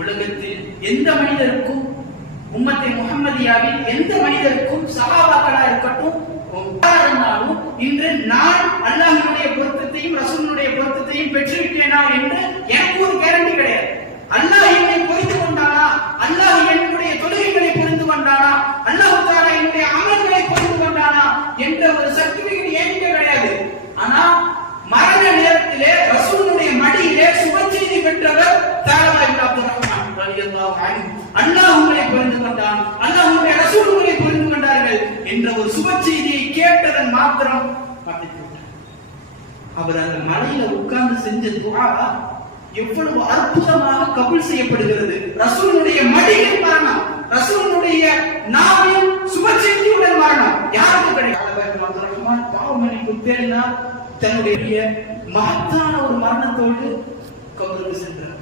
உலகத்தில் எந்த மனிதருக்கும் உம்மத்தை முஹம்மதியாவில் எந்த மனிதருக்கும் சஹாபாக்களா இருக்கட்டும் இருந்தாலும் இன்று நான் அல்லாஹ்வுடைய பொருத்தத்தையும் ரசூலுடைய பொருத்தத்தையும் பெற்றுவிட்டேனா என்று எனக்கு ஒரு கேரண்டி கிடையாது. அல்லாஹ் என்னை புரிந்து கொண்டானா, அல்லாஹ் என்னுடைய தொழுகைகளை புரிந்து கொண்டானா, அல்லாஹ் தஆலா என்னுடைய அமல்களை புரிந்து கொண்டானா என்ற ஒரு சர்டிபிகேட் என்கிட்ட கிடையாது. ஆனா மரண நேரத்திலே ரசூலுடைய மடியிலே சுப செய்தி பெற்றவர் தஆலா இப்னு அப்துர் ரஹ்மான் ரலியல்லாஹு அன்ஹு. அல்லாஹ் உங்களை புரிந்து கொண்டான், அல்லாஹ் உங்களுடைய ரசூல் உங்களை புரிந்து கொண்டார்கள் என்ற ஒரு சுப செய்தியை கேட்டதன் மாத்திரம் அவர் அந்த மலையில உட்கார்ந்து செஞ்ச துஆ எவ்வளவு அற்புதமாக கபூல் செய்யப்படுகிறது. ரசூலுடைய மடியில் மரணம், ரசூலுடைய நாவில் சுப செய்தியுடன் மரணம். யாருக்கு கிடைக்கும்? அப்துர் ரஹ்மான் பாவமன்னிப்பு தேடினா தன்னுடைய மகத்தான ஒரு மரணத்தோடு கபருக்கு சென்றார்.